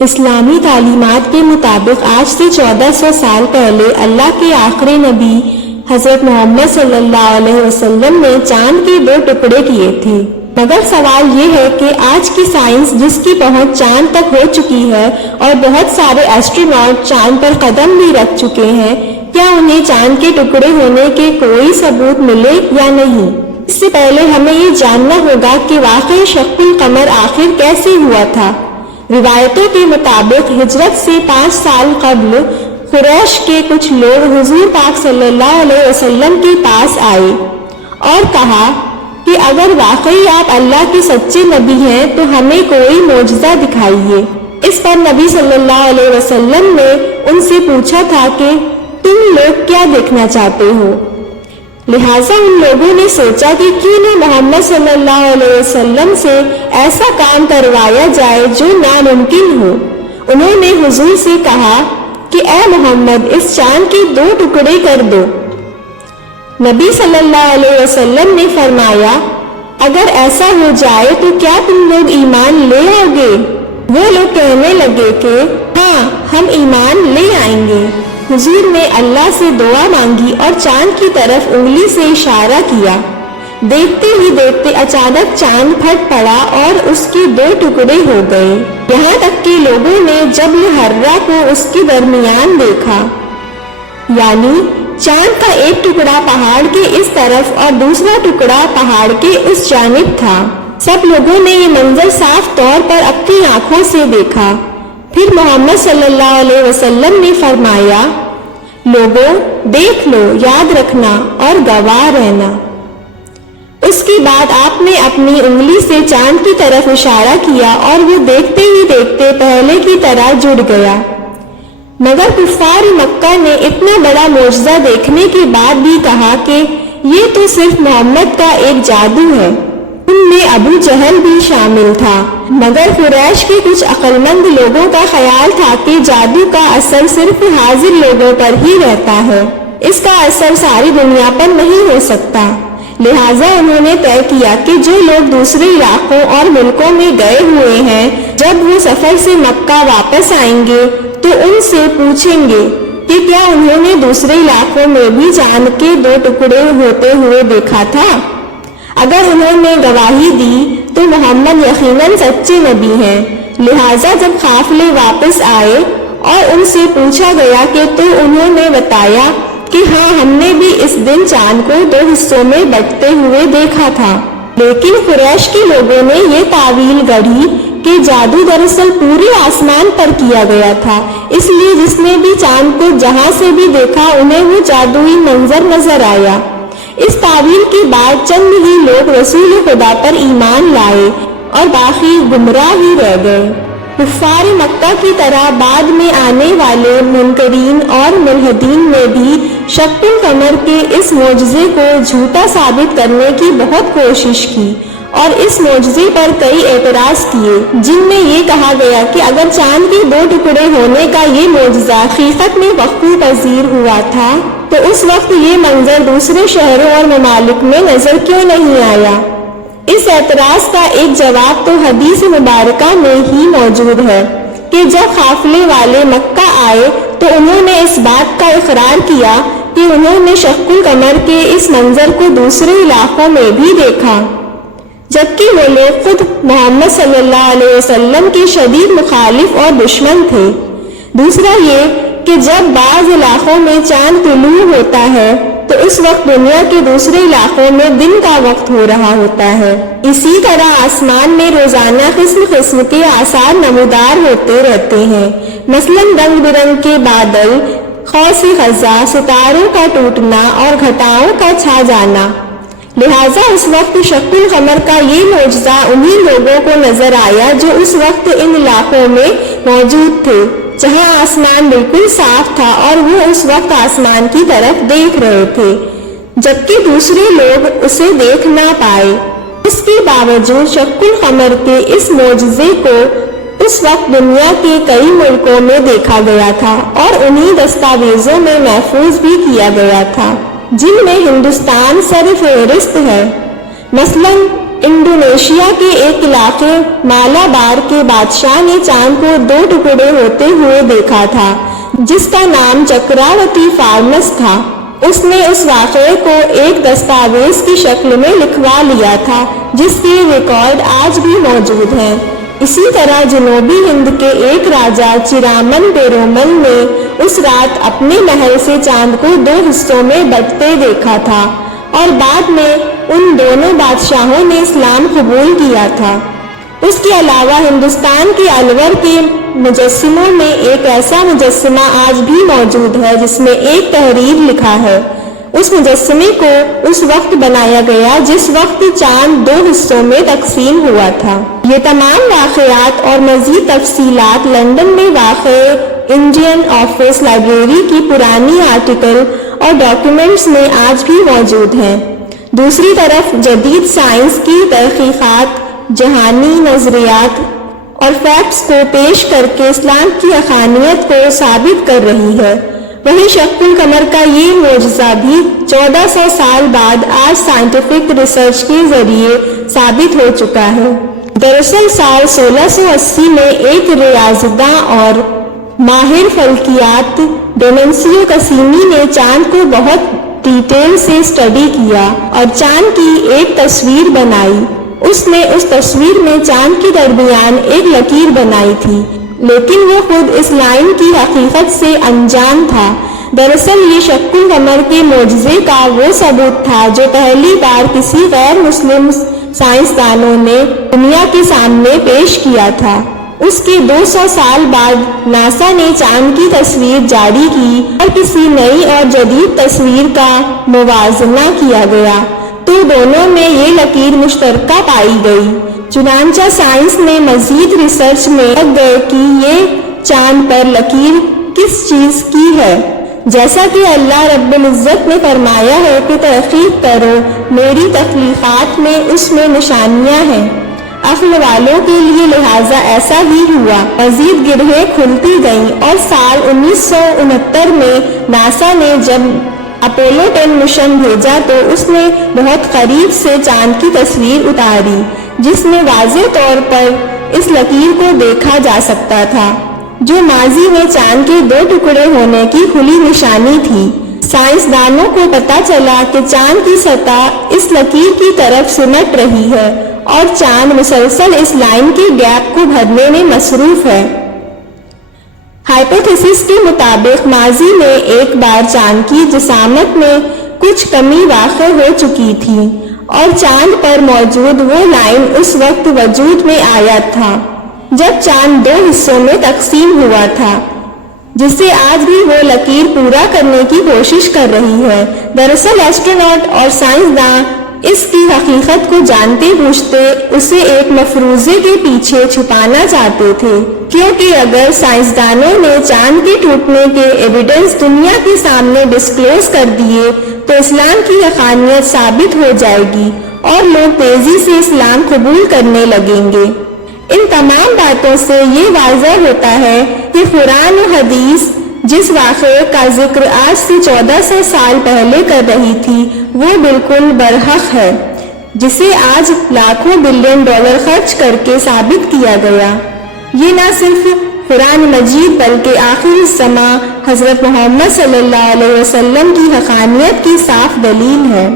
اسلامی تعلیمات کے مطابق آج سے 1400 سال پہلے اللہ کے آخری نبی حضرت محمد صلی اللہ علیہ وسلم نے چاند کے 2 ٹکڑے کیے تھے۔ مگر سوال یہ ہے کہ آج کی سائنس جس کی پہنچ چاند تک ہو چکی ہے اور بہت سارے ایسٹروناٹ چاند پر قدم بھی رکھ چکے ہیں، کیا انہیں چاند کے ٹکڑے ہونے کے کوئی ثبوت ملے یا نہیں؟ اس سے پہلے ہمیں یہ جاننا ہوگا کہ واقعی شق القمر آخر کیسے ہوا تھا۔ روایتوں کے مطابق ہجرت سے 5 سال قبل قریش کے کچھ لوگ حضور پاک صلی اللہ علیہ وسلم کے پاس آئے اور کہا کہ اگر واقعی آپ اللہ کے سچے نبی ہیں تو ہمیں کوئی معجزہ دکھائیے۔ اس پر نبی صلی اللہ علیہ وسلم نے ان سے پوچھا تھا کہ تم لوگ کیا دیکھنا چاہتے ہو؟ لہٰذا ان لوگوں نے سوچا کہ کیوں نہ محمد صلی اللہ علیہ وسلم سے ایسا کام کروایا جائے جو ناممکن ہو۔ انہوں نے حضور سے کہا کہ اے محمد، اس چاند کے 2 ٹکڑے کر دو۔ نبی صلی اللہ علیہ وسلم نے فرمایا، اگر ایسا ہو جائے تو کیا تم لوگ ایمان لے آؤ گے؟ وہ لوگ کہنے لگے کہ ہاں، ہم ایمان لے آئیں گے۔ حضور نے اللہ سے دعا مانگی اور چاند کی طرف انگلی سے اشارہ کیا۔ دیکھتے ہی دیکھتے اچانک چاند پھٹ پڑا اور اس کے 2 ٹکڑے ہو گئے، یہاں تک کہ لوگوں نے جبل حرہ کو اس کے درمیان دیکھا، یعنی چاند کا ایک ٹکڑا پہاڑ کے اس طرف اور دوسرا ٹکڑا پہاڑ کے اس جانب تھا۔ سب لوگوں نے یہ منظر صاف طور پر اپنی آنکھوں سے دیکھا۔ پھر محمد صلی اللہ علیہ وسلم نے فرمایا، لوگوں دیکھ لو، یاد رکھنا اور گواہ رہنا۔ اس کے بعد آپ نے اپنی انگلی سے چاند کی طرف اشارہ کیا اور وہ دیکھتے ہی دیکھتے پہلے کی طرح جڑ گیا۔ مگر کفار مکہ نے اتنا بڑا معجزہ دیکھنے کے بعد بھی کہا کہ یہ تو صرف محمد کا ایک جادو ہے۔ ان میں ابو جہل بھی شامل تھا۔ مگر قریش کے کچھ عقلمند لوگوں کا خیال تھا کہ جادو کا اثر صرف حاضر لوگوں پر ہی رہتا ہے، اس کا اثر ساری دنیا پر نہیں ہو سکتا۔ لہٰذا انہوں نے طے کیا کہ جو لوگ دوسرے علاقوں اور ملکوں میں گئے ہوئے ہیں، جب وہ سفر سے مکہ واپس آئیں گے تو ان سے پوچھیں گے کہ کیا انہوں نے دوسرے علاقوں میں بھی چاند کے 2 ٹکڑے ہوتے ہوئے دیکھا تھا۔ اگر انہوں نے گواہی دی تو محمد یقیناً سچے نبی ہیں۔ لہٰذا جب قافلے واپس آئے اور ان سے پوچھا گیا کہ تو انہوں نے بتایا کہ ہاں، ہم نے بھی اس دن چاند کو 2 حصوں میں بٹتے ہوئے دیکھا تھا۔ لیکن قریش کے لوگوں نے یہ تعویل گڑھی کہ جادو دراصل پورے آسمان پر کیا گیا تھا، اس لیے جس نے بھی چاند کو جہاں سے بھی دیکھا انہیں وہ جادوئی منظر نظر آیا۔ اس تعویل کے بعد چند ہی لوگ رسول خدا پر ایمان لائے اور باقی گمراہ ہی رہ گئے۔ کفار مکہ کی طرح بعد میں آنے والے منکرین اور ملحدین نے بھی شق القمر کے اس معجزے کو جھوٹا ثابت کرنے کی بہت کوشش کی اور اس معجزے پر کئی اعتراض کیے، جن میں یہ کہا گیا کہ اگر چاند کے 2 ٹکڑے ہونے کا یہ معجزہ حقیقت میں وقوع پذیر ہوا تھا تو اس وقت یہ منظر دوسرے شہروں اور ممالک میں نظر کیوں نہیں آیا؟ اس اعتراض کا ایک جواب تو حدیث مبارکہ میں ہی موجود ہے کہ جب قافلے والے مکہ آئے تو انہوں نے اس بات کا اقرار کیا کہ انہوں نے شق القمر کے اس منظر کو دوسرے علاقوں میں بھی دیکھا، جبکہ وہ لوگ خود محمد صلی اللہ علیہ وسلم کے شدید مخالف اور دشمن تھے۔ دوسرا یہ کہ جب بعض علاقوں میں چاند طلوع ہوتا ہے تو اس وقت دنیا کے دوسرے علاقوں میں دن کا وقت ہو رہا ہوتا ہے۔ اسی طرح آسمان میں روزانہ قسم قسم کے آثار نمودار ہوتے رہتے ہیں، مثلاً رنگ برنگ کے بادل، قوس قزح، ستاروں کا ٹوٹنا اور گھٹاؤں کا چھا جانا۔ لہٰذا اس وقت شق القمر کا یہ معجزہ انہی لوگوں کو نظر آیا جو اس وقت ان علاقوں میں موجود تھے جہاں آسمان بالکل صاف تھا اور وہ اس وقت آسمان کی طرف دیکھ رہے تھے، جبکہ دوسرے لوگ اسے دیکھ نہ پائے۔ اس کے باوجود شق القمر کے اس معجزے کو اس وقت دنیا کے کئی ملکوں میں دیکھا گیا تھا اور انہی دستاویزوں میں محفوظ بھی کیا گیا تھا جن میں ہندوستان سر فہرست ہے۔ مثلاً انڈونیشیا کے ایک علاقے مالابار کے بادشاہ نے چاند کو 2 ٹکڑے ہوتے ہوئے دیکھا تھا جس کا نام چکراوتی فارمس تھا۔ اس نے اس واقعے کو ایک دستاویز کی شکل میں لکھوا لیا تھا جس کے ریکارڈ آج بھی موجود ہیں۔ اسی طرح جنوبی ہند کے ایک راجا چیرامن پیرومل نے اس رات اپنے محل سے چاند کو 2 حصوں میں بٹتے دیکھا تھا اور بعد میں ان دونوں بادشاہوں نے اسلام قبول کیا تھا۔ اس کے علاوہ ہندوستان کے الور کے مجسموں میں ایک ایسا مجسمہ آج بھی موجود ہے جس میں ایک تحریر لکھا ہے۔ اس مجسمے کو اس وقت بنایا گیا جس وقت چاند 2 حصوں میں تقسیم ہوا تھا۔ یہ تمام واقعات اور مزید تفصیلات لندن میں واقع انڈین آفس لائبریری کی پرانی آرٹیکل اور ڈاکیومنٹس میں آج بھی موجود ہیں۔ دوسری طرف جدید سائنس کی تحقیقات جہانی نظریات اور فیکٹس کو پیش کر کے اسلام کی حقانیت کو ثابت کر رہی ہے۔ وہیں شق القمر کا یہ معجزہ بھی 1400 سال بعد آج سائنٹیفک ریسرچ کے ذریعے ثابت ہو چکا ہے۔ دراصل سال 1680 میں ایک ریاضیداں اور ماہر فلکیات ڈونینسیو کسینی نے چاند کو بہت ڈیٹیل سے اسٹڈی کیا اور چاند کی ایک تصویر بنائی۔ اس نے اس تصویر میں چاند کے درمیان ایک لکیر بنائی تھی، لیکن وہ خود اس لائن کی حقیقت سے انجان تھا۔ دراصل یہ شق القمر کے معجزے کا وہ ثبوت تھا جو پہلی بار کسی غیر مسلم سائنسدانوں نے دنیا کے سامنے پیش کیا تھا۔ اس کے 200 سال بعد ناسا نے چاند کی تصویر جاری کی اور کسی نئی اور جدید تصویر کا موازنہ کیا گیا تو دونوں میں یہ لکیر مشترکہ پائی گئی۔ چنانچہ سائنس نے مزید ریسرچ میں لگ گئے کہ یہ چاند پر لکیر کس چیز کی ہے۔ جیسا کہ اللہ رب العزت نے فرمایا ہے کہ تحقیق کرو میری تخلیقات میں اس میں نشانیاں ہیں عقل والوں کے لیے، لہٰذا ایسا ہی ہوا۔ مزید گرہیں کھلتی گئیں اور سال 1969 میں ناسا نے جب اپولو 10 مشن بھیجا تو اس نے بہت قریب سے چاند کی تصویر اتاری جس میں واضح طور پر اس لکیر کو دیکھا جا سکتا تھا جو ماضی میں چاند کے 2 ٹکڑے ہونے کی کھلی نشانی تھی۔ سائنسدانوں کو پتہ چلا کہ چاند کی سطح اس لکیر کی طرف سمٹ رہی ہے اور چاند مسلسل اس لائن کے گیپ کو بھرنے میں مصروف ہے۔ ہائپوتھیسس کے مطابق ماضی میں ایک بار چاند کی جسامت میں کچھ کمی واقع ہو چکی تھی اور چاند پر موجود وہ لائن اس وقت وجود میں آیا تھا جب چاند 2 حصوں میں تقسیم ہوا تھا، جسے آج بھی وہ لکیر پورا کرنے کی کوشش کر رہی ہے۔ دراصل ایسٹروناٹ اور سائنسداں اس کی حقیقت کو جانتے بوجھتے اسے ایک مفروضے کے پیچھے چھپانا چاہتے تھے، کیونکہ اگر سائنسدانوں نے چاند کے ٹوٹنے کے ایویڈنس دنیا کے سامنے ڈسکلوز کر دیے تو اسلام کی حقانیت ثابت ہو جائے گی اور لوگ تیزی سے اسلام قبول کرنے لگیں گے۔ ان تمام باتوں سے یہ واضح ہوتا ہے کہ قرآن و حدیث جس واقعے کا ذکر آج سے 1400 سال پہلے کر رہی تھی وہ بالکل برحق ہے، جسے آج لاکھوں بلین ڈالر خرچ کر کے ثابت کیا گیا۔ یہ نہ صرف قرآن مجید بلکہ آخر الزماں حضرت محمد صلی اللہ علیہ وسلم کی حقانیت کی صاف دلیل ہے۔